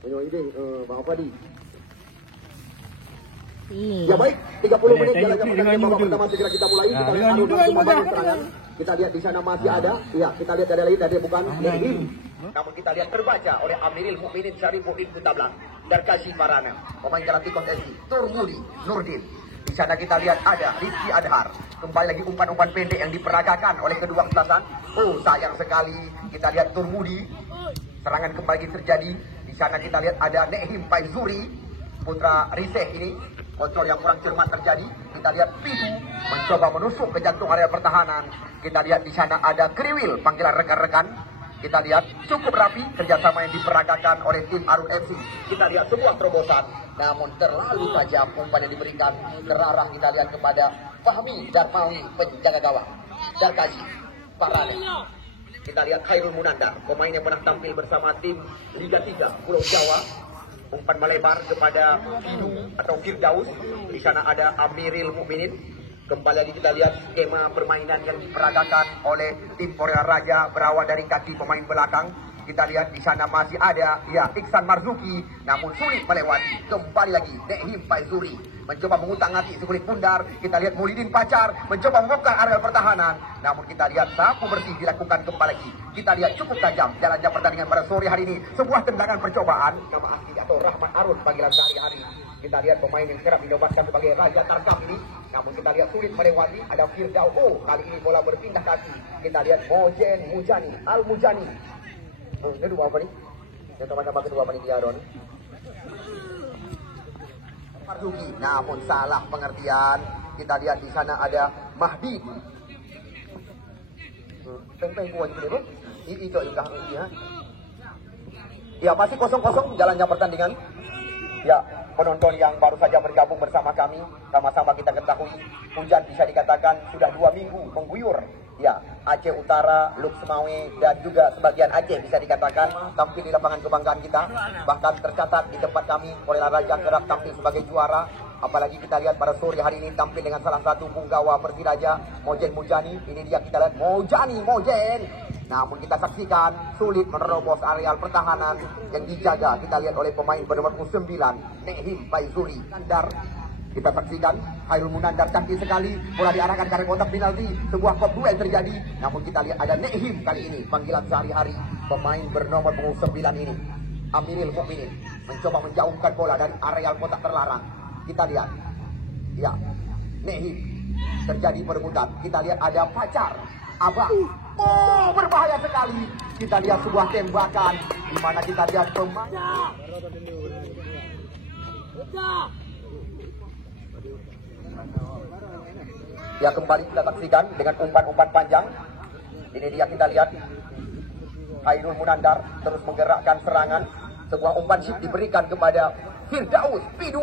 Menyuiding Bang Fadi. Ya baik, 30 menit jalan pertandingan babak pertama segera kita mulai. Kita lihat Arun langsung membangun serangan. Kita lihat di sana masih ada. Ya, kita lihat ada lagi tadi bukan Nehim. Namun kita lihat terbaca oleh Amiril Mukminin Syarifuddin Kutablang dan Kasih Farana. Pemain Galacticos SC, Turmudi Nurdin. Di sana kita lihat ada Rizky Adhar. Kembali lagi umpan-umpan pendek yang diperagakan oleh kedua kesebelasan. Oh, sayang sekali. Kita lihat Turmudi. Serangan kembali terjadi. Di sana kita lihat ada Nehim Paizuri, putra Riseh ini. Kontrol yang kurang cermat terjadi. Kita lihat Pitu mencoba menusuk ke jantung area pertahanan. Kita lihat di sana ada Kriwil, panggilan rekan-rekan. Kita lihat cukup rapi kerjasama yang diperagakan oleh tim Arun FC. Kita lihat sebuah terobosan, namun terlalu tajam umpan yang diberikan terarah. Kita lihat kepada Fahmi Darmawi, penjaga gawang. Darkaji Parane. Kita lihat Khairul Munandar, pemain yang pernah tampil bersama tim Liga 3 Pulau Jawa. Umpan melebar kepada Fidu atau Firdaus. Di sana ada Amiril Mukminin. Kembali lagi kita lihat skema permainan yang diperagakan oleh tim Korea Raja berawal dari kaki pemain belakang. Kita lihat di sana masih ada ya Iksan Marzuki, namun sulit melewati. Kembali lagi Nehim Paizuri mencoba mengutak-atik sekulit pundar. Kita lihat Mulidin Pacar mencoba membongkar area pertahanan, namun kita lihat sapu bersih dilakukan kembali lagi. Kita lihat cukup tajam jalannya pertandingan pada sore hari ini. Sebuah tendangan percobaan, nama asli atau Rahmat Arun panggilan sehari-hari. Kita lihat pemain yang kerap dinobatkan sebagai Raja Tarkam ini, namun kita lihat sulit melewati. Ada Firdaus, oh kali ini bola berpindah kaki. Kita lihat Mojen Mujani, Al Mujani. Kedua apa nih? Yang sama-sama kedua panitia Ron. Marzuki, namun salah pengertian. Kita lihat di sana ada Mahdi. Peng-peng kuat gitu deh, itu juga ya. Ya masih 0-0 jalannya pertandingan. Ya penonton yang baru saja bergabung bersama kami, sama-sama kita ketahui hujan bisa dikatakan sudah 2 minggu mengguyur. Ya, Aceh Utara, Luk Semawe, dan juga sebagian Aceh bisa dikatakan tampil di lapangan kebanggaan kita. Bahkan tercatat di tempat kami, Korea Raja kerap tampil sebagai juara. Apalagi kita lihat pada sore hari ini tampil dengan salah satu punggawa Persiraja, Mojen Mujani. Ini dia kita lihat Mojen. Namun kita saksikan sulit menerobos areal pertahanan yang dijaga. Kita lihat oleh pemain bernomor 9, Nehim Paizuri. Kita saksikan Khairul Munandar cantik sekali, bola diarahkan ke arah kotak penalti. Sebuah kop duel terjadi, namun kita lihat ada Nehim kali ini, panggilan sehari-hari pemain bernomor 9 ini. Amiril Mukminin mencoba menjauhkan bola dari areal kotak terlarang. Kita lihat, ya Nehim, terjadi perebutan. Kita lihat ada Pacar, Abang. Oh, berbahaya sekali. Kita lihat sebuah tembakan di mana kita lihat pemain. Ya kembali kita saksikan dengan umpan-umpan panjang. Ini dia kita lihat Khairul Munandar terus menggerakkan serangan. Sebuah umpan chip diberikan kepada Firdaus Pidu.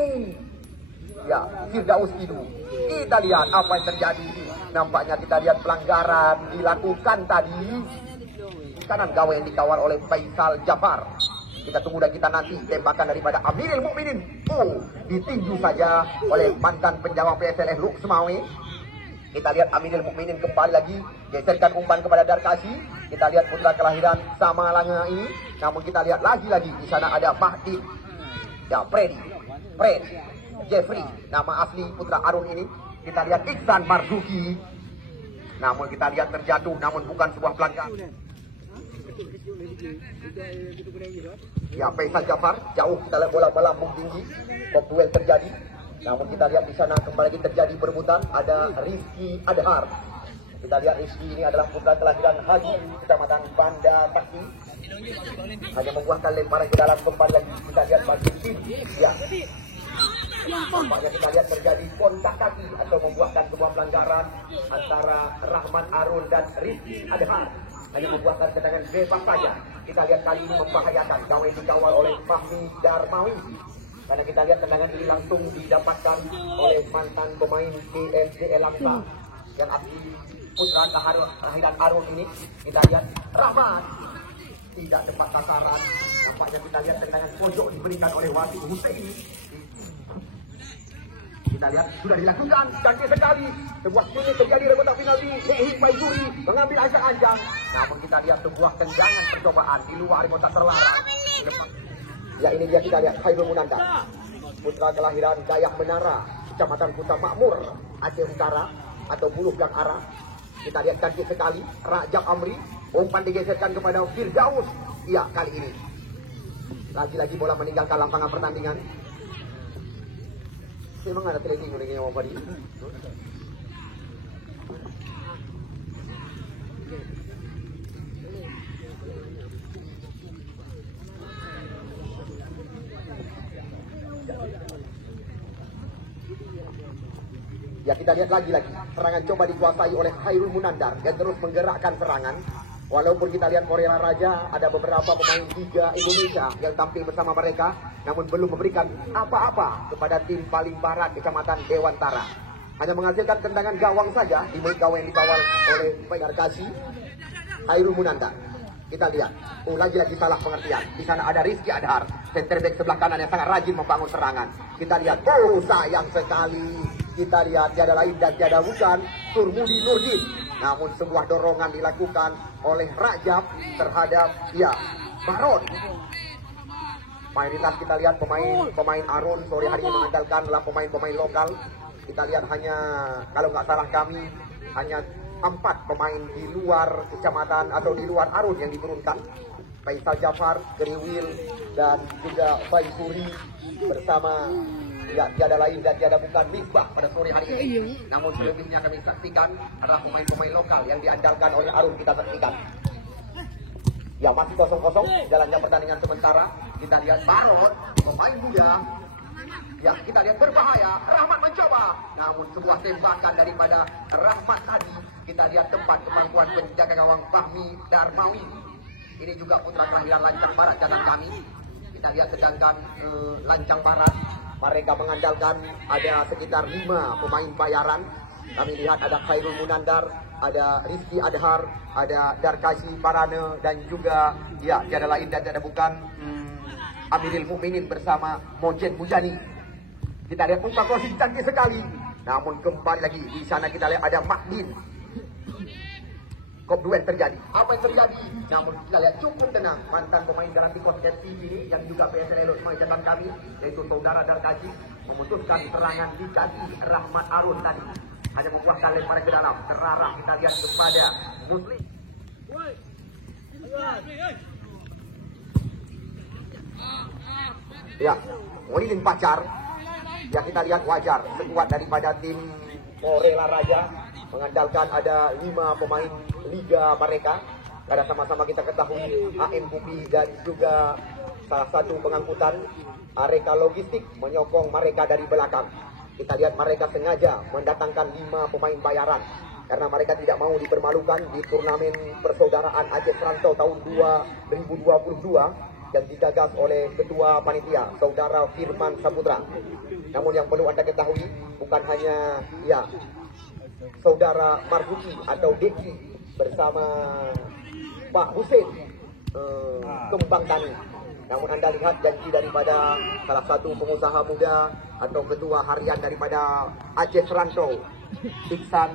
Ya, Firdaus Pidu. Kita lihat apa yang terjadi. Nampaknya kita lihat pelanggaran dilakukan tadi. Kanan gawang yang dikawal oleh Faisal Jafar. Kita tunggu dan kita nanti tembakan daripada Amiril Mukminin. Oh, ditinju saja oleh mantan penjawab PSLS Luk Semawe. Kita lihat Amiril Mukminin kembali lagi geserkan umpan kepada Darkasi. Kita lihat putra kelahiran Samalanga ini. Namun kita lihat lagi-lagi di sana ada Mahdi. Ya, Fred, Jeffrey, nama asli putra Arun ini. Kita lihat Iksan Marzuki. Namun kita lihat terjatuh, namun bukan sebuah pelanggaran. Ya, Faisal Jafar jauh, kita lihat bola melambung tinggi. Kop duel terjadi. Namun kita lihat di sana kembali lagi terjadi perebutan. Ada Rizky Adhar. Kita lihat Rizky ini adalah putra kelahiran Haji, Kecamatan Banda Taki. Hanya membuahkan lemparan ke dalam, kembali lagi kita lihat bagi tim. Ya, nampaknya kita lihat terjadi kontak kaki atau membuahkan sebuah pelanggaran antara Rahman Arun dan Rizky Adhar. Hanya membuahkan tendangan bebas saja. Kita lihat kali ini membahayakan gawang yang dikawal oleh Fahmi Darmawi. Karena kita lihat tendangan ini langsung didapatkan oleh mantan pemain PSDL Langsa yang asli putra kelahiran Arun ini. Kita lihat Rahmat tidak tepat sasaran. Nampaknya kita lihat tendangan pojok diberikan oleh Wati Hussein. Kita lihat sudah dilakukan, cantik sekali. Sebuah sulit terjadi di kotak penalti. Nehim Paizuri mengambil ancang-ancang. Namun kita lihat sebuah tendangan percobaan di luar kotak terlarang. Ya ini dia kita lihat Khairul Munandar, putra kelahiran Dayak Menara, Kecamatan Kuta Makmur, Aceh Utara atau Buluh Gang Arah. Kita lihat cantik sekali Rajab Amri, umpan digeserkan kepada Firdaus. Ya kali ini lagi-lagi bola meninggalkan lapangan pertandingan. Memang ada training dengan yang tadi. Ya kita lihat lagi-lagi serangan coba dikuasai oleh Khairul Munandar dan terus menggerakkan serangan. Walaupun kita lihat Korea Raja ada beberapa pemain Liga Indonesia yang tampil bersama mereka, namun belum memberikan apa-apa kepada tim paling barat Kecamatan Dewantara. Hanya menghasilkan tendangan gawang saja di menit gawang yang dikawal oleh Payarkasi Khairul Munandar. Kita lihat, lagi-lagi salah pengertian. Di sana ada Rizky Adhar, center back sebelah kanan yang sangat rajin membangun serangan. Kita lihat, sayang sekali. Kita lihat tiada lain dan tiada bukan Surmudi Nurdin. Namun sebuah dorongan dilakukan oleh Rajab terhadap Baron. Mayoritas kita lihat pemain Arun sore hari ini mengandalkan adalah pemain-pemain lokal. Kita lihat hanya, kalau nggak salah kami, hanya 4 pemain di luar kecamatan atau di luar Arun yang diturunkan. Faisal Jafar, Geriwil, dan juga Faisuri bersama tiada lain dan tiada bukan Misbah pada sore hari ini. Namun selebihnya kami saksikan adalah pemain-pemain lokal yang diandalkan oleh Arun. Kita saksikan. Ya masih 0-0 jalannya pertandingan sementara. Kita lihat Baron, pemain muda. Ya kita lihat berbahaya. Rahmat mencoba, namun sebuah tembakan daripada Rahmat tadi. Kita lihat tempat kemampuan penjaga gawang Fahmi Darmawi. Ini juga putra kelahiran Lancang Barat catatan kami. Kita lihat sedangkan Lancang Barat mereka mengandalkan ada sekitar 5 pemain bayaran. Kami lihat ada Khairul Munandar, ada Rizky Adhar, ada Darkasi Parane, dan juga tiada lain dan tiada bukan Amiril Mukminin bersama Mojen Mujani. Kita lihat umpan crossing cantik sekali. Namun kembali lagi di sana kita lihat ada Mahdin. Kop duel terjadi. Apa yang terjadi? Namun kita lihat cukup tenang. Mantan pemain Galacticos FC ini yang juga PSL Elok sebagai catatan kami, yaitu saudara Darkasi, memutuskan serangan di kaki Rahmat Arun tadi. Hanya membuahkan lemparan ke dalam. Terarah kita lihat kepada Muslim. Ya, Molinin Pacar. Ya kita lihat wajar sekuat daripada tim Korea Raja, mengandalkan ada 5 pemain liga mereka. Ada sama-sama kita ketahui AM Kupi dan juga salah satu pengangkutan Areka Logistik menyokong mereka dari belakang. Kita lihat mereka sengaja mendatangkan 5 pemain bayaran karena mereka tidak mau dipermalukan di turnamen persaudaraan Aceh Perantau tahun 2022 yang digagas oleh Ketua Panitia, Saudara Firman Saputra. Namun yang perlu Anda ketahui, bukan hanya Saudara Marzuki atau Deki bersama Pak Hussein Kembang Tani. Namun Anda lihat janji daripada salah satu pengusaha muda atau ketua harian daripada Aceh Perantau, Iksan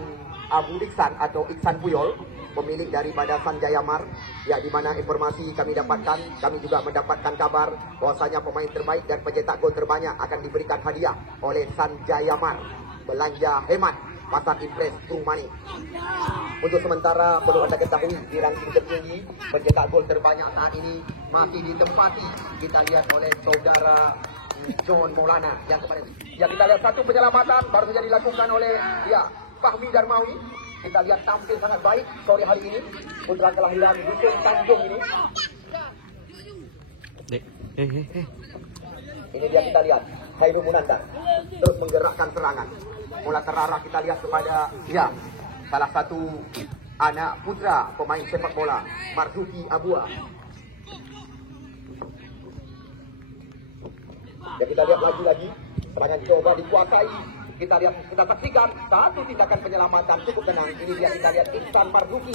Abu Iksan atau Iksan Puyol, pemilik daripada Sanjaya Mar, ya di mana informasi kami dapatkan, kami juga mendapatkan kabar bahwasanya pemain terbaik dan pencetak gol terbanyak akan diberikan hadiah oleh Sanjaya Mar. Belanja hemat, pasar impres true money. Untuk sementara perlu Anda ketahui di ranking tertinggi pencetak gol terbanyak saat ini masih ditempati kita lihat oleh saudara John Maulana yang kemarin. Ya kita lihat satu penyelamatan baru saja dilakukan oleh Fahmi Darmawi. Kita lihat tampil sangat baik sore hari ini putra kelahiran Dusun Tanjung ini. Ini dia kita lihat Khairul Munandar terus menggerakkan serangan. Mulai terarah kita lihat kepada salah satu anak putra pemain sepak bola Marzuki Abua. Ya kita lihat lagi serangan coba dikuasai. Kita lihat, kita saksikan satu tindakan penyelamatan cukup tenang. Ini dia kita lihat Iksan Marzuki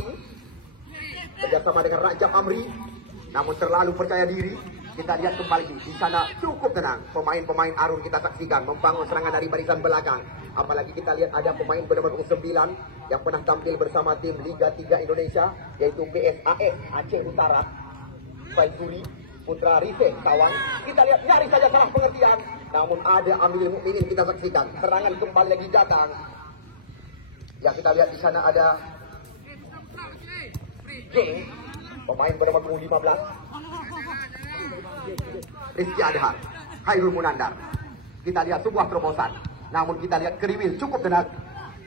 kerjasama dengan Rajab Amri, namun terlalu percaya diri. Kita lihat kembali di sana cukup tenang. Pemain-pemain Arun kita saksikan membangun serangan dari barisan belakang. Apalagi kita lihat ada pemain bernomor 9 yang pernah tampil bersama tim Liga 3 Indonesia, yaitu PSAS Aceh Utara, Faisuri. Putra Rifek kawan. Kita lihat nyaris saja salah pengertian. Namun ada Amirul Mukminin kita saksikan. Serangan kembali lagi datang. Ya kita lihat di sana ada King, pemain bernomor punggung 15. Rizky Adhar, Khairul Munandar. Kita lihat sebuah terobosan. Namun kita lihat Kriwil cukup tenang.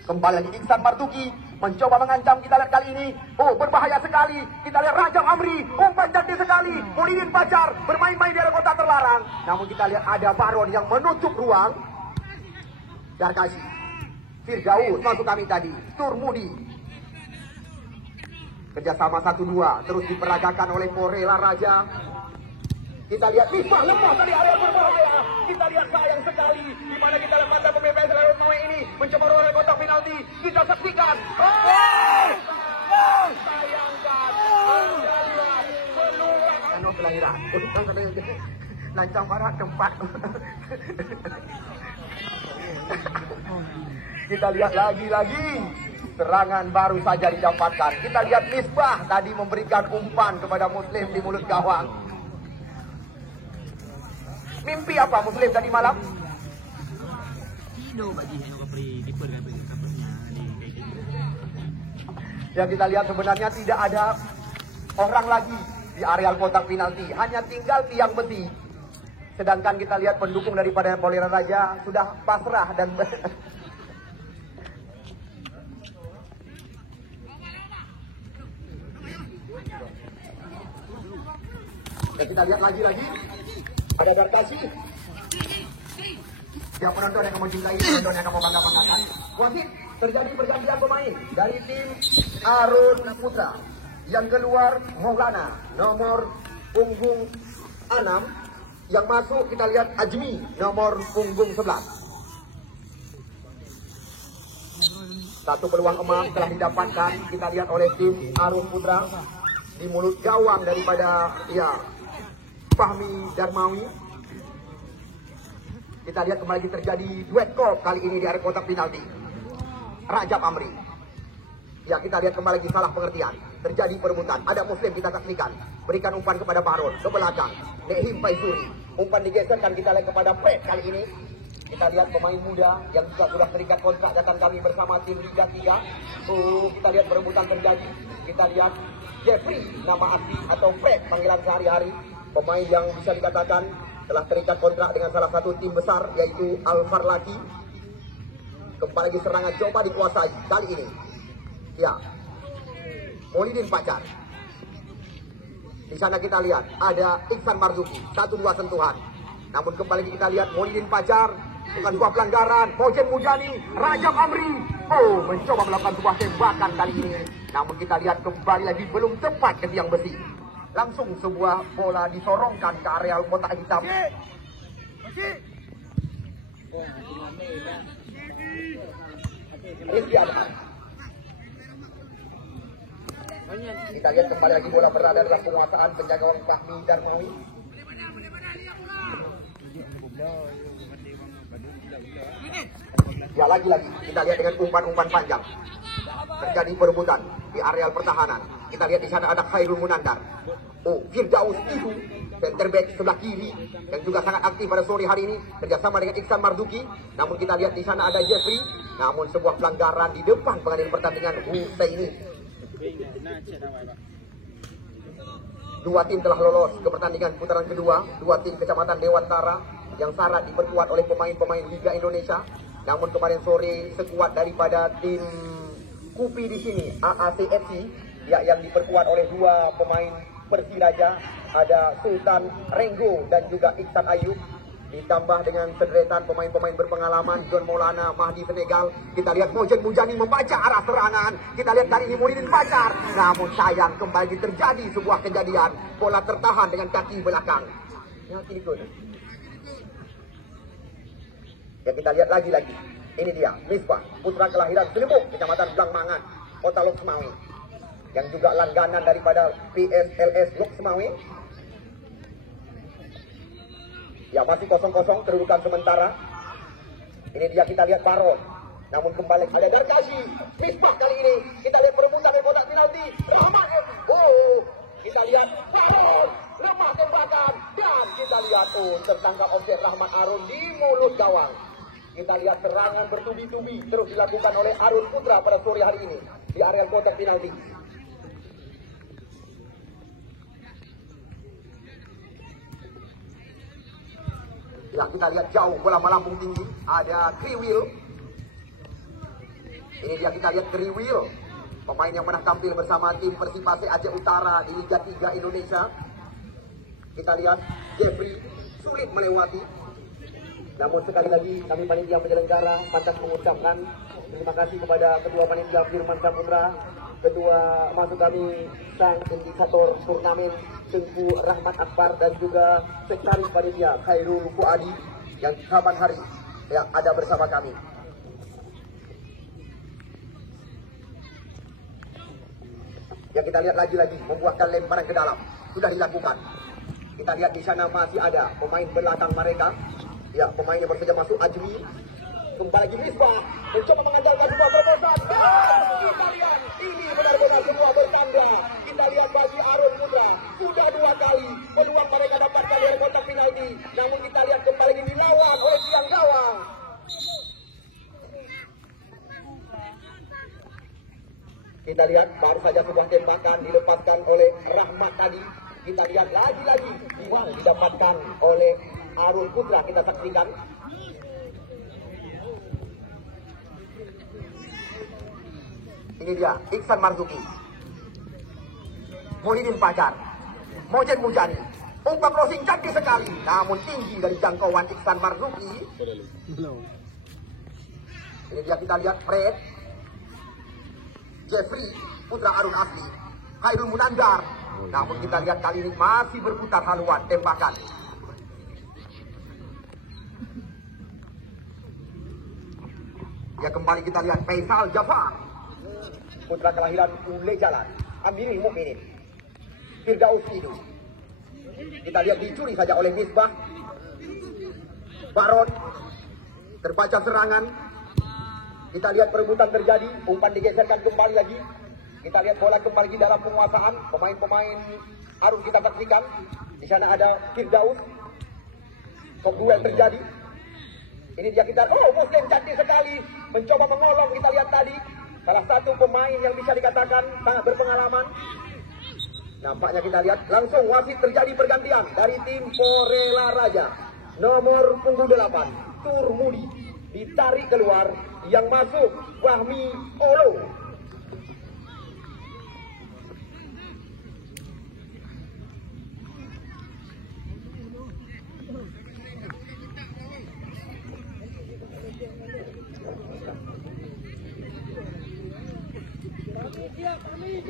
Kembali lagi Iksan Marzuki mencoba mengancam. Kita lihat kali ini, oh berbahaya sekali. Kita lihat Rajab Amri, umpan cantik sekali. Muhyiddin Fajar bermain-main di area kotak terlarang. Namun kita lihat ada Baron yang menutup ruang. Darkashi, Firdaus masuk kami tadi. Turmudi. Kerjasama 1-2 terus diperagakan oleh Morela Raja. Kita lihat Misbah lemah dari area berbahaya. Kita lihat sayang sekali di mana kita lihat mata pemain PSS Laut Mawe ini mencoba rolling kotak penalti. Kita saksikan. Sayangkan. Peluang anu kelahiran. Lancang barat tempat. Kita lihat lagi-lagi. Serangan baru saja didapatkan. Kita lihat Misbah tadi memberikan umpan kepada Muslim di mulut gawang. Mimpi apa Muslim tadi malam? Ya kita lihat sebenarnya tidak ada orang lagi di areal kotak penalti. Hanya tinggal tiang besi. Sedangkan kita lihat pendukung daripada Morela Raja sudah pasrah dan ya, kita lihat lagi-lagi ada Darkashi. Siapa penonton yang kamu cintai, penonton yang kamu bangga-banggakan. Wasit, terjadi pergantian pemain dari tim Arun Putra. Yang keluar Maulana nomor punggung 6. Yang masuk kita lihat Ajmi nomor punggung 11. Satu peluang emas telah didapatkan kita lihat oleh tim Arun Putra di mulut gawang daripada Fahmi Darmawi. Kita lihat kembali terjadi duet kop kali ini di area kotak penalti. Rajab Amri. Ya kita lihat kembali lagi salah pengertian. Terjadi perebutan. Ada Muslim kita saksikan. Berikan umpan kepada Baron ke belakang. Nehim Faizuri. Umpan digeserkan kita lihat kepada Fred kali ini. Kita lihat pemain muda yang juga sudah terikat kontrak datang kami bersama tim Liga 3. Kita lihat perebutan terjadi. Kita lihat Jeffrey nama asli atau Fred panggilan sehari-hari. Pemain yang bisa dikatakan telah terikat kontrak dengan salah satu tim besar yaitu Al-Farlaki. Kembali lagi serangan coba dikuasai kali ini. Ya, Muhyiddin Fajar. Di sana kita lihat ada Iksan Marzuki, 1-2 sentuhan. Namun kembali kita lihat Muhyiddin Fajar bukan sebuah pelanggaran. Mojen Mujani, Rajab Amri, mencoba melakukan sebuah tembakan kali ini. Namun kita lihat kembali lagi belum tepat ke tiang besi. Langsung sebuah bola disorongkan ke areal kotak hitam. Rizky Adhar. Kita lihat kembali lagi bola berada dalam penguasaan penjaga gawang Fahmi Darmawi. Ya lagi-lagi kita lihat dengan umpan-umpan panjang. Terjadi perebutan di areal pertahanan. Kita lihat di sana ada Khairul Munandar. Firdaus itu center back sebelah kiri yang juga sangat aktif pada sore hari ini kerjasama dengan Iksan Marzuki. Namun kita lihat di sana ada Jeffrey. Namun sebuah pelanggaran di depan pengadil pertandingan Husaini. Dua tim telah lolos ke pertandingan putaran kedua. Dua tim Kecamatan Dewantara yang syarat diperkuat oleh pemain-pemain Liga Indonesia. Namun kemarin sore sekuat daripada tim Kupi di sini AACFC yang diperkuat oleh dua pemain Persiraja, ada Sultan Renggo dan juga Iksan Ayub, ditambah dengan sederetan pemain-pemain berpengalaman John Maulana, Mahdi Senegal. Kita lihat Mojen Mujani membaca arah serangan. Kita lihat kali ini Muhyiddin Fajar. Namun sayang kembali terjadi sebuah kejadian bola tertahan dengan kaki belakang. Ya kita lihat lagi-lagi. Ini dia Misbah, putra kelahiran Selebuk, Kecamatan Blangmangan, Kota Lok Semawe, yang juga langganan daripada PSLS Lok Semawe. Ya masih kosong-kosong kedudukan sementara. Ini dia kita lihat Baron. Namun kembali ada Darkashi. Misbah kali ini kita lihat perebutan di kotak penalti. Rahmat. Kita lihat Baron lemah tembak. tembakan dan kita lihat tertangkap oleh Rahmat Arun di mulut gawang. Kita lihat serangan bertubi-tubi terus dilakukan oleh Arun Putra pada sore hari ini di area kotak penalti. Ya, kita lihat jauh bola melambung tinggi, ada Kriwil. Ini dia, kita lihat Kriwil, pemain yang pernah tampil bersama tim Persipase Aceh Utara di Liga 3 Indonesia. Kita lihat Jeffrey sulit melewati. Namun sekali lagi kami panitia penyelenggara pantas mengucapkan terima kasih kepada Ketua Panitia Firman Saputra, Ketua masuk kami sang indikator turnamen Tengku Rahmat Akbar, dan juga Sekretaris Panitia Khairul Fuadi yang kapan hari yang ada bersama kami. Yang kita lihat lagi-lagi membuahkan lemparan ke dalam sudah dilakukan. Kita lihat di sana masih ada pemain belakang mereka. Ya, pemain yang baru saja masuk, Ajmi. Kembali lagi Misbah, mencoba mengandalkan sebuah terobosan. Kita lihat, ini benar-benar sebuah bertanda. Kita lihat bagi Arun Putra, sudah 2 kali peluang mereka dapatkan dari kotak penalti. Namun kita lihat kembali lagi dilawan oleh tiang gawang. Kita lihat baru saja sebuah tembakan dilepaskan oleh Rahmat tadi. Kita lihat lagi-lagi uang didapatkan oleh Arun Putra, kita saksikan. Ini dia Iksan Marzuki, Muhyiddin Fajar, Mojen Mujani. Umpan crossing cantik sekali, namun tinggi dari jangkauan Iksan Marzuki. Ini dia, kita lihat Fred, Jeffrey, putra Arun Asli, Khairul Munandar. Namun kita lihat kali ini masih berputar haluan tembakan. Ya, kembali kita lihat Faisal Jafar, putra kelahiran Ule Jalan, Amirul Mukminin, Firdaus Hidu. Kita lihat dicuri saja oleh Misbah. Baron, terbaca serangan. Kita lihat perebutan terjadi, umpan digeserkan kembali lagi. Kita lihat bola kembali di dalam penguasaan pemain-pemain Arun, kita saksikan. Di sana ada Firdaus. Kok duel terjadi. Ini dia, kita, Muslim cantik sekali mencoba mengolong. Kita lihat tadi salah satu pemain yang bisa dikatakan sangat berpengalaman. Nampaknya kita lihat langsung wasit terjadi pergantian dari tim Porela Raja. Nomor punggung 8 Turmudi ditarik keluar, yang masuk Fahmi Olo.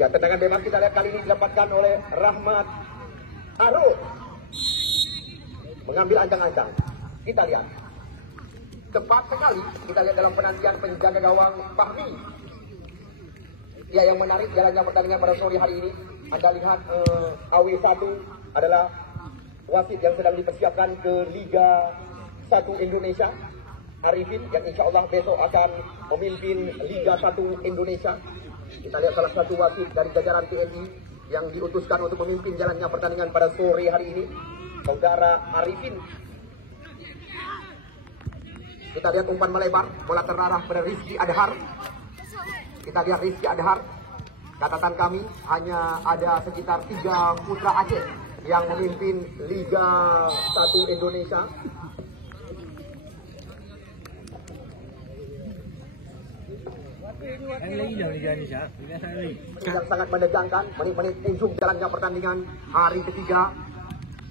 Ya, tendangan bebas kita lihat kali ini didapatkan oleh Rahmat Arun. Mengambil ancang-ancang. Kita lihat. Tepat sekali. Kita lihat dalam penantian penjaga gawang Fahmi. Ya, yang menarik jalannya pertandingan pada sore hari ini. Anda lihat AW1 adalah wasit yang sedang dipersiapkan ke Liga 1 Indonesia. Arifin yang insya Allah besok akan memimpin Liga 1 Indonesia. Kita lihat salah satu wasit dari jajaran TNI yang diutuskan untuk memimpin jalannya pertandingan pada sore hari ini, Saudara Arifin. Kita lihat umpan melebar, bola terarah pada Rizky Adhar. Kita lihat Rizky Adhar. Catatan kami hanya ada sekitar 3 putra Aceh yang memimpin Liga 1 Indonesia. Yang sangat menegangkan, menit-menit ujung jalannya pertandingan hari ketiga.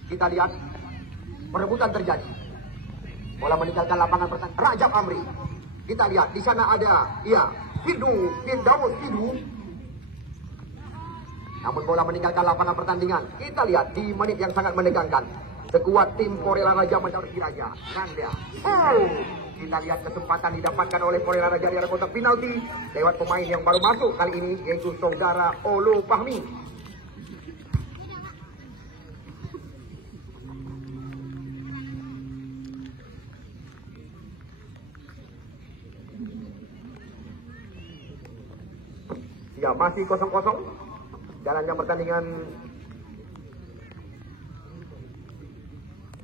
Kita lihat perebutan terjadi. Bola meninggalkan lapangan pertandingan. Rajab Amri. Kita lihat di sana ada Firdaus Hidu. Namun bola meninggalkan lapangan pertandingan. Kita lihat di menit yang sangat menegangkan. Sekuat tim Porela Raja mendapat Raja. Nanda. Kita lihat kesempatan didapatkan oleh Porela Raja di area kotak penalti lewat pemain yang baru masuk kali ini, yaitu Saudara Olo Fahmi. Ya, masih 0-0 jalannya pertandingan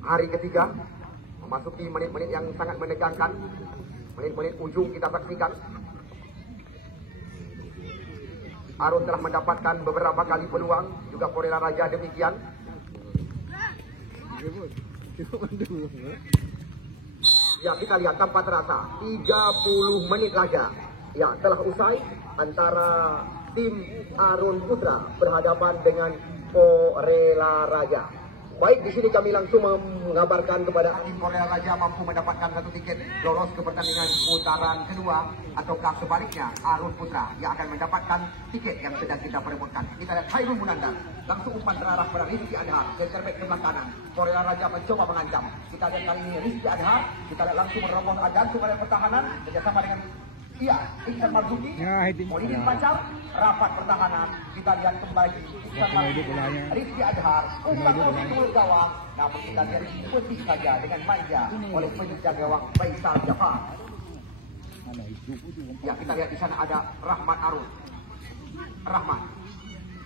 hari ketiga, memasuki menit-menit yang sangat menegangkan, menit-menit ujung kita saksikan. Arun telah mendapatkan beberapa kali peluang, juga Porela Raja demikian. Ya, kita lihat tanpa terasa 30 menit laga ya telah usai antara tim Arun Putra berhadapan dengan Porela Raja. Baik, di sini kami langsung mengabarkan kepada tim Porela Raja mampu mendapatkan satu tiket lolos ke pertandingan putaran kedua, ataukah sebaliknya Arun Putra yang akan mendapatkan tiket yang sedang kita perebutkan. Kita lihat Khairul Munandar langsung umpan terarah pada Rizky Adhar dan terbek sebelah kanan. Porela Raja mencoba mengancam. Kita lihat kali ini Rizky Adhar, kita lihat langsung meroboh adan kepada pertahanan bekerjasama dengan Iksan Marzuki, Molidin Pacar, rapat pertahanan. Kita lihat kembali Iksan Marzuki, Rizky Adhar, umpan ke mulut gawang. Namun kita lihat putih saja dengan manja oleh penjaga gawang Faisal Jafar. Ya, kita lihat di sana ada Rahmat Arun. Rahmat,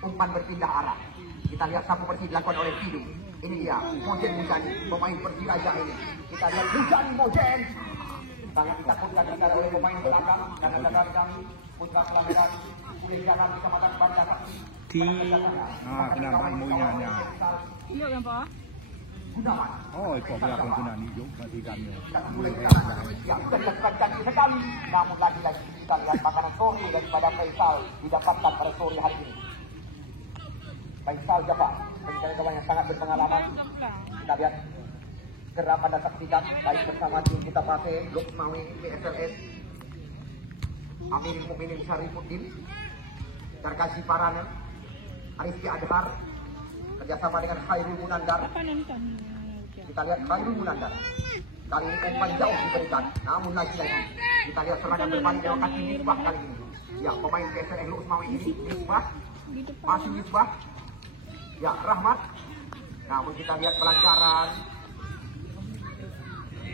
umpan berpindah arah. Kita lihat sapu bersih dilakukan oleh Fidu. Ini dia Mojen Mujani, pemain Persiraja ini. Kita lihat Mujani Mojen. Sangat ditakutkan oleh pemain belakang karena kadang-kadang Putra Kelahiran boleh jalan di Kecamatan Bandar. Kenapa maunya? Iya kan Pak? Gunawan. Oh, itu belakang Gunawan hijau matikannya. Ya, tekan sekali. Namun lagi-lagi kita lihat makanan sore daripada Faisal didapatkan pada sore hari ini. Faisal Jafar, pemain yang sangat berpengalaman. Kita lihat kerap Anda saksikan baik bersama tim kita pakai Lukmawi PSLS, Amin Mukminin Syarifuddin, Darkasi Parana, Rizky Adhar, kerjasama dengan Khairul Munandar. Kita lihat Khairul Munandar. Kali ini umpan jauh diberikan, namun lagi-lagi kita lihat serangan berbalik lewat kaki Misbah kali ini. Ya, pemain PSLS Lukmawi ini Misbah, masih Misbah. Ya, Rahmat. Namun kita lihat pelanggaran.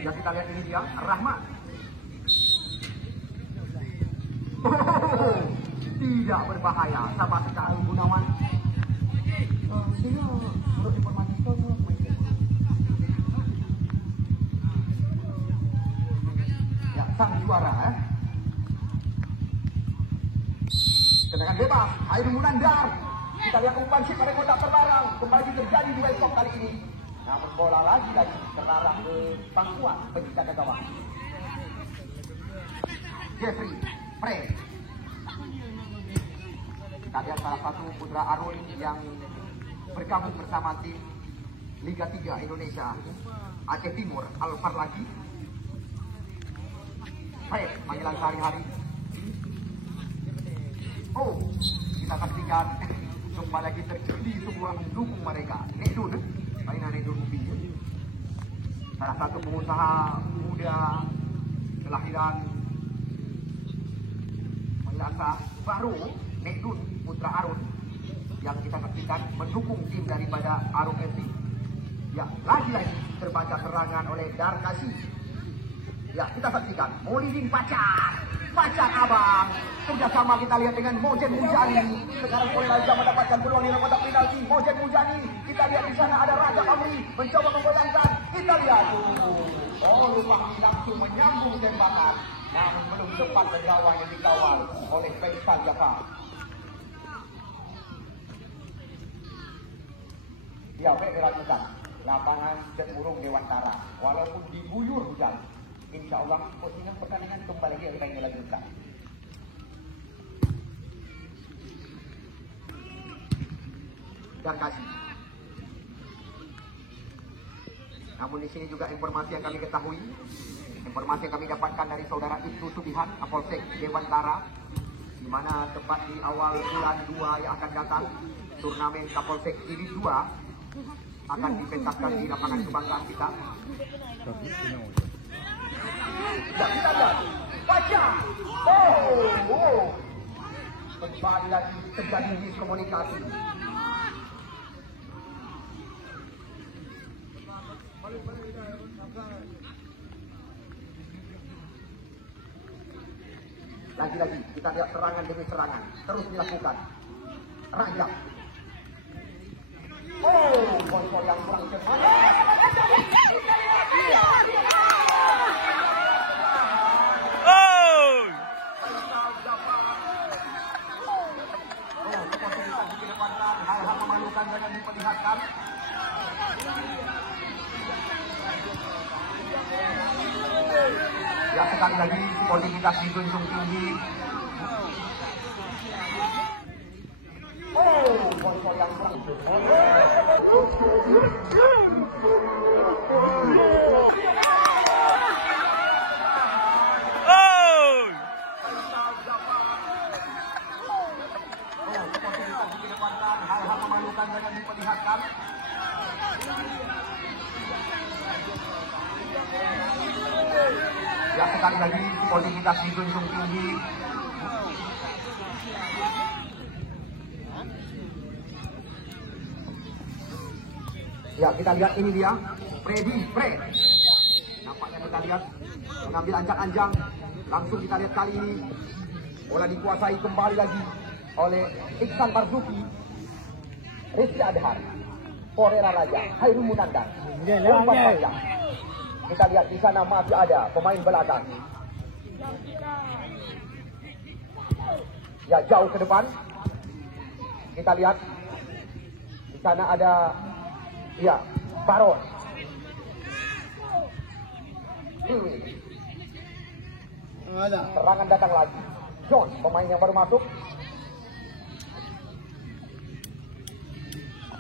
Ya, kita lihat ini dia, Rahmat. Tidak berbahaya, sabar sekali Gunawan. Menurut informasi ya, sang juara tendangan bebas, Khairul Munandar. Kita lihat umpan si pada kotak terlarang. Kembali terjadi di besok kali ini. Namun bola lagi-lagi terlarang ke pangkuan penjaga gawang. Jeffrey, Frey. Kita lihat salah satu putra Arun yang bergabung bersama tim Liga 3 Indonesia Aceh Timur, Alfar lagi. Frey, panggilan sehari-hari. Oh, kita saksikan kembali lagi terjadi sebuah mendukung mereka. Nedun, mainan Nedun Ubi. Salah satu pengusaha muda kelahiran Mailasa baru, Nedun Putra Arun, yang kita saksikan mendukung tim daripada Arun FC. Ya, lagi-lagi terbaca serangan oleh Darkasi. Ya, kita saksikan Molidin Pacar Abang. Kerjasama kita lihat dengan Mojen Mujani. Sekarang Porela Raja mendapatkan peluang di kotak penalti. Mojen Mujani. Kita lihat di sana ada Raja Amri mencoba menggoyangkan. Kita lihat. Lupa langsung menyambung tembakan. Namun belum sempat ke gawang yang dikawal oleh Faisal Jafar. Ya, baik dilakukan. Lapangan Cemurung Dewantara. Walaupun diguyur hujan, insya Allah postingan pertandingan kembali lagi kita ingin lanjutkan. Dan kasih. Namun di sini juga informasi yang kami ketahui, informasi yang kami dapatkan dari saudara Ibnu Subihan, Kapolsek Dewantara, di mana tepat di awal bulan 2 yang akan datang, turnamen Kapolsek Jilid 2 akan dipentaskan di lapangan kebanggaan kita. Dan kita lihat, baca. Kembali lagi terjadi miskomunikasi. Lagi-lagi kita lihat serangan demi serangan terus dilakukan. Raja. Kontrol yang kurang cermat. Ya, sekali lagi sportivitas dijunjung tinggi. Oh, poin-poin yang kurang. Sportivitas dikedepankan, hal-hal memalukan jangan diperlihatkan. Ya, sekali lagi sportivitas dijunjung tinggi. Ya, kita lihat ini dia Freddy Fred. Nampaknya kita lihat mengambil anjang-anjang. Langsung kita lihat kali ini bola dikuasai kembali lagi oleh Iksan Marzuki, Rizky Adhar, Porela Raja, Khairul Munandar. Umpan panjang. Kita lihat di sana masih ada pemain belakang. Ya, jauh ke depan. Kita lihat di sana ada ya Baron. Serangan datang lagi. John, pemain yang baru masuk.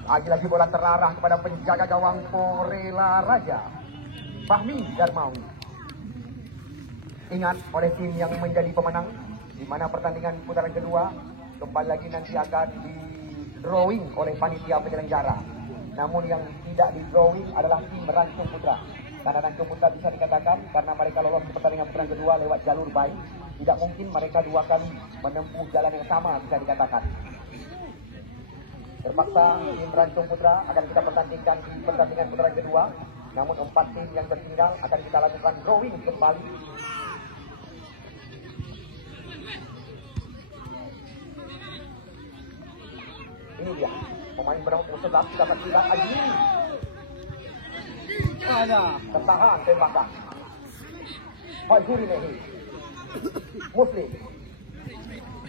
Lagi-lagi bola terarah kepada penjaga gawang Porela Raja, Fahmi Darmawi. Ingat, oleh tim yang menjadi pemenang, di mana pertandingan putaran kedua kembali lagi nanti akan di drawing oleh panitia penyelenggara. Namun yang tidak di drawing adalah tim Rantung Putra. Karena Rantung Putra bisa dikatakan karena mereka lolos ke pertandingan putaran kedua lewat jalur baik, tidak mungkin mereka dua kali menempuh jalan yang sama, bisa dikatakan. Terpaksa tim Rantung Putra akan kita pertandingkan di pertandingan putaran kedua. Namun 4 tim yang tertinggal akan kita lakukan drawing kembali. Ini dia pemain bernomor 11 kita tertinggal lagi. Tertahan tembakan. Fajuri Nehi Muslim.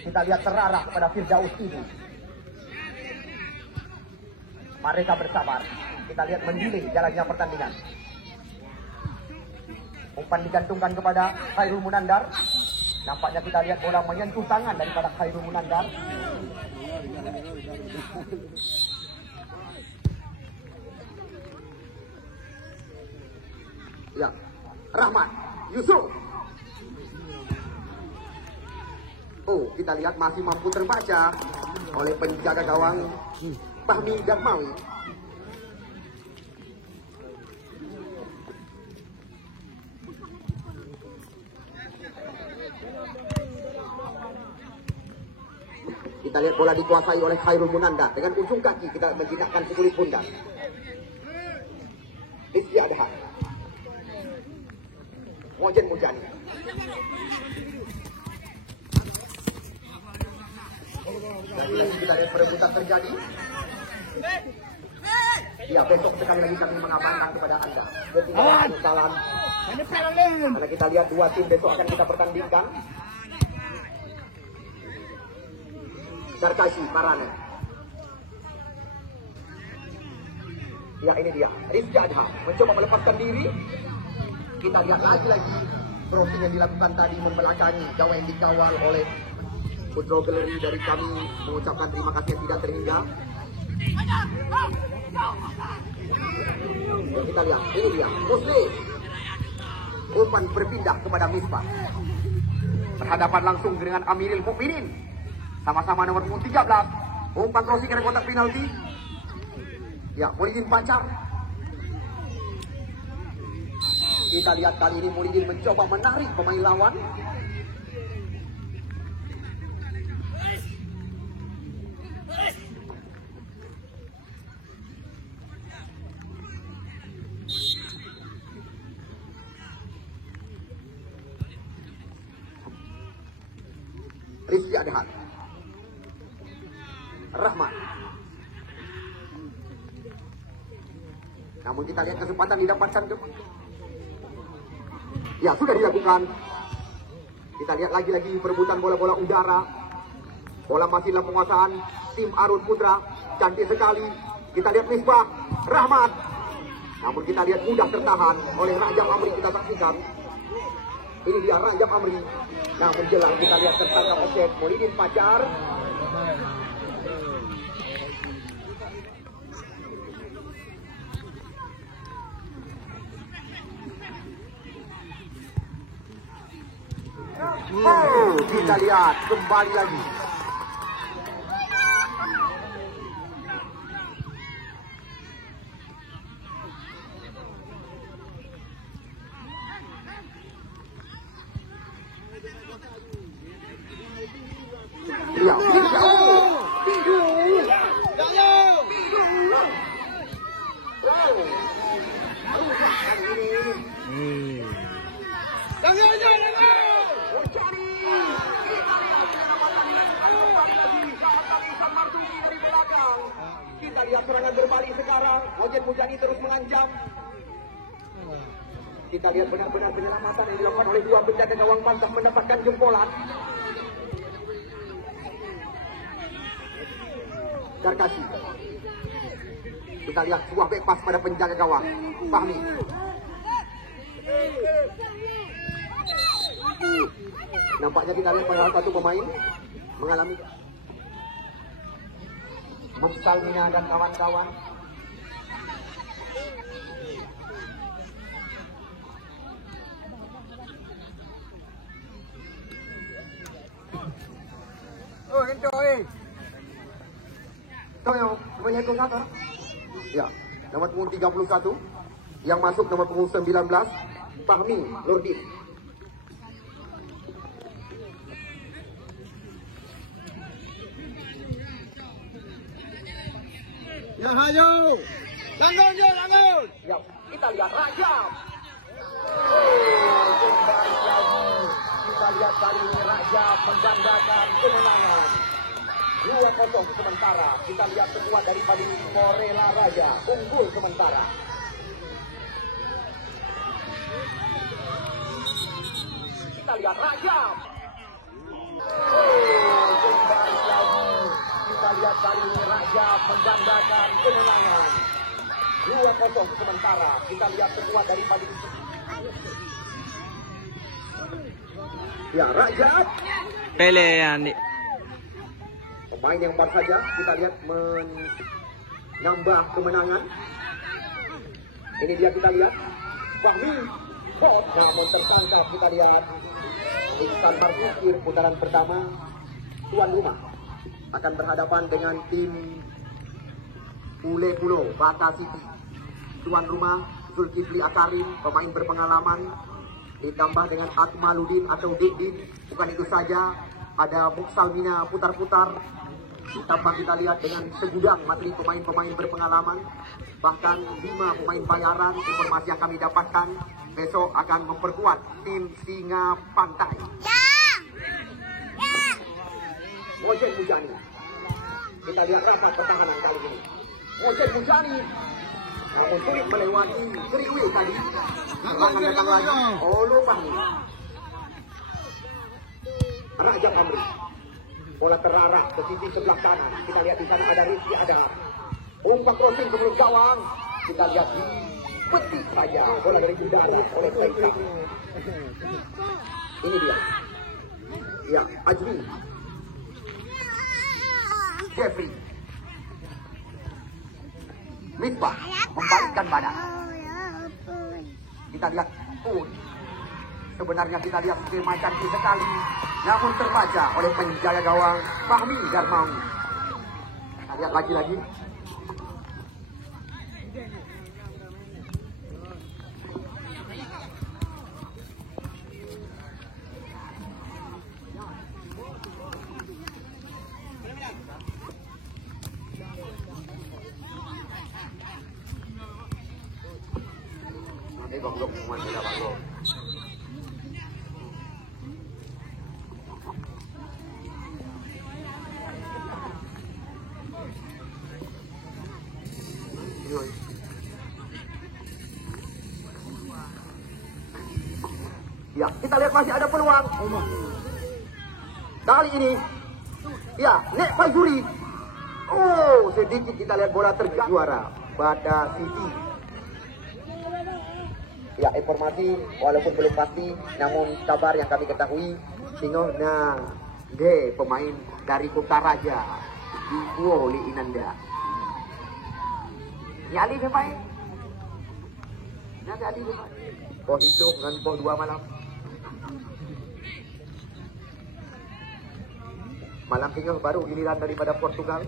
Kita lihat terarah kepada Firdaus ini. Mereka bersabar. Kita lihat mengiling jalannya pertandingan. Umpan digantungkan kepada Khairul Munandar. Nampaknya kita lihat bola menyentuh tangan daripada Khairul Munandar. Ya, Rahmat Yusuf. Oh, kita lihat masih mampu terbaca oleh penjaga gawang Fahmi Darmawi. Kita lihat bola dikuasai oleh Khairul Munandar. Dengan ujung kaki kita menjinakkan sekulit pundak. Rizky Adhar, Mojen Mujani. Dan kita lihat perebutan terjadi. Ya, besok sekali lagi kami mengabarkan kepada Anda ketinggalan kesalahan. Karena kita lihat 2 tim besok akan kita pertandingkan. Darkashi Parane. Ya, ini dia Rizky Adhar mencoba melepaskan diri. Kita lihat lagi crossing yang dilakukan tadi membelakangi gawang yang dikawal oleh Football Gallery. Dari kami mengucapkan terima kasih yang tidak terhingga. Kita lihat ini dia Muslim. Umpan berpindah kepada Misbah. Berhadapan langsung dengan Amiril Mukminin. Sama-sama nomor 13. Umpan crossing ke kotak penalti. Ya, Muhyiddin Pacar. Kita lihat kali ini Muhyiddin mencoba menarik pemain lawan. Rizky Adhar, Rahmat. Namun kita lihat kesempatan didapatkan ke... Ya, sudah dilakukan. Kita lihat lagi-lagi perebutan bola-bola udara. Bola masih dalam penguasaan tim Arun Putra. Cantik sekali. Kita lihat Misbah, Rahmat. Namun kita lihat mudah tertahan oleh Raja Amri. Kita saksikan Ini dia Rajab Amri. Nah, menjelang kita lihat tertangkap offset Molidin Fajar. Oh, kita lihat kembali lagi. Ya, kita lihat serangan berbalik sekarang. Ojen Mujani terus mengancam. Kita lihat benar-benar penyelamatan yang dilakukan oleh dua penjaga gawang pantas mendapatkan jempolan. Garkasi. Kita lihat sebuah back pass pada penjaga gawang Fahmi. Nampaknya kita lihat salah satu pemain mengalami Mustalmina dan kawan-kawan. Oh, enjoy. Toyo, banyak kata. Ya, nomor punggung 31 yang masuk nomor punggung 19 Fahmi Nurdin. Ya hayo. Langun yo, langun. Ya, kita lihat Rajab. Oh, kembali lagi. Kita lihat kali ini Rajab menggandakan kemenangan. 2-0 sementara. Kita lihat sekuat daripada Korela Raja unggul sementara. Kita lihat Rajab. Oh, kembali lagi. Kita lihat kali ini Rajab menggandakan kemenangan. 2-0 sementara. Kita lihat sekuat daripada ya Rajab. Pele yang Pemain yang baru saja kita lihat menambah kemenangan. Ini dia kita lihat Fahmi Bob, namun tersangka kita lihat Iksan Marfikir. Putaran pertama tuan rumah akan berhadapan dengan tim Ule Pulau Bata City. Tuan rumah Zulkifli Akarim, pemain berpengalaman, ditambah dengan Akmaludin atau Dikdin. Bukan itu saja, ada Muksalmina putar-putar. Ditambah kita lihat dengan segudang materi pemain-pemain berpengalaman. Bahkan 5 pemain bayaran. Informasi yang kami dapatkan besok akan memperkuat tim Singa Pantai. Ojen Mujani. Kita lihat rapat pertahanan kali ini. Ojen Mujani namun sulit melewati Kriwi tadi. Serangan datang lagi. Oh, lupa nih. Rajab Amri. Bola terarah ke sisi sebelah kanan. Kita lihat di sana ada Rizky, ada umpan crossing ke mulut gawang. Kita lihat di petik saja bola dari udara oleh Taika. Ini dia. Ya, Ajmi. Jeffrey. Mitbah membalikkan badan. Kita lihat sebenarnya kita lihat skema cantik sekali, namun terbaca oleh penjaga gawang Fahmi Darmawi. Kita lihat lagi-lagi. Goblok semua sudah bagus. Ya, kita lihat masih ada peluang. Kali ini, ya, Nek Fajuri. Oh, sedikit kita lihat bola terjuara pada City. Ya, informasi walaupun belum pasti, namun kabar yang kami ketahui, Singona D pemain dari Kutaraja di Kuoli Inanda. Ya Ali pemain. Nanti Ali pemain. Poh hidup dengan poh 2 malam. Malam tinggal baru giliran daripada Portugal.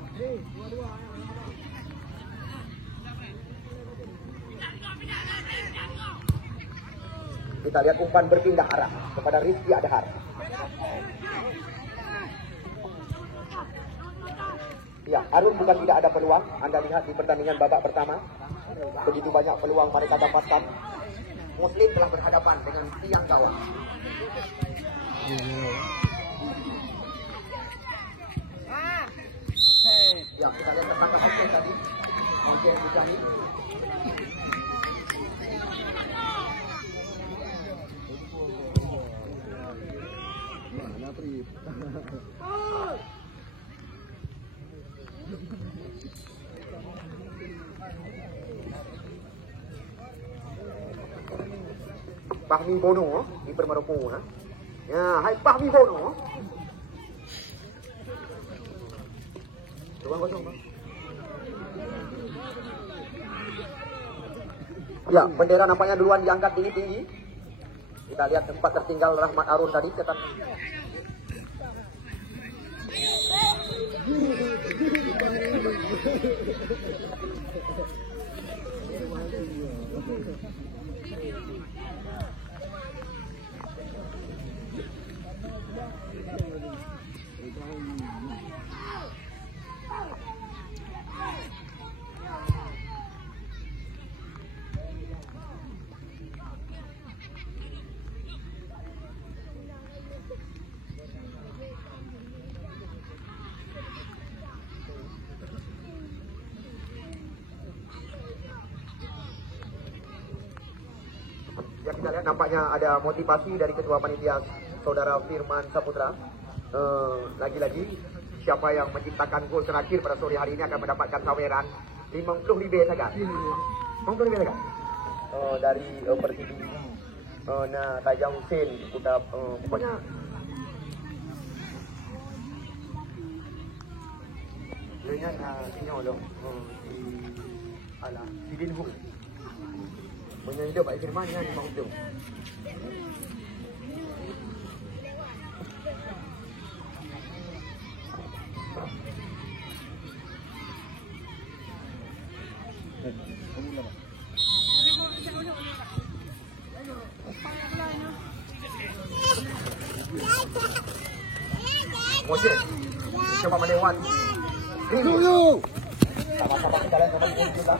Kita lihat umpan berpindah arah kepada Rizky Adhar. Ya, Arun bukan tidak ada peluang. Anda lihat di pertandingan babak pertama, begitu banyak peluang mereka dapatkan. Muslim telah berhadapan dengan tiang gawang. Ya, kita lihat tertangkap Oke tadi. Oke, Bujani. Fahmi Bono di Permaropo, ya, hai Fahmi Bono. Coba kosong, Bang. Ya, bendera nampaknya duluan diangkat tinggi. Kita lihat tempat tertinggal Rahmat Arun tadi, cetak. Ya, kita lihat nampaknya ada motivasi dari ketua panitia saudara Firman Saputra. Lagi-lagi siapa yang menciptakan gol terakhir pada sore hari ini akan mendapatkan saweran 50 ribu saja. 50 ribu saja. Dari Pertiwi Tajam Hussein kita pokoknya dengan sinyol di ala Sidin Hu. Punya hidup Pak Firman yang memang itu. Oke, coba melewat. Dulu. Sama-sama kita lihat nomor 10 kita.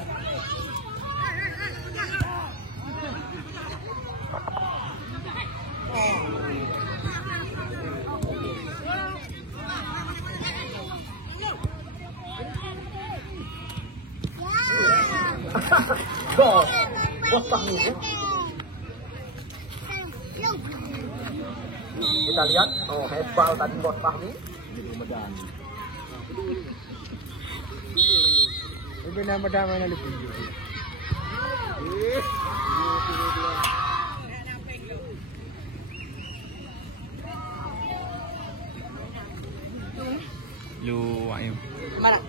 Bos Fahmi. Kita lihat, headball tadi Bos Fahmi. Ini nama mana lebih? Lu ayo. Mana?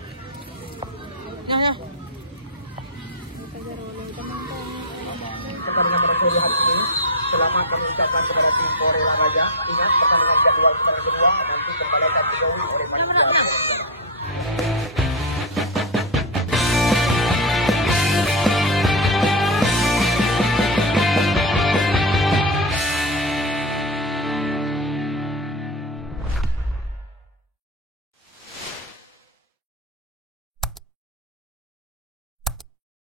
Ya. Pertandingan pada sore hari ini, selamat kami ucapkan kepada tim Korea Raja. Ingat pertandingan jadwal pertandingan kedua nanti kembalikan digawi oleh panitia.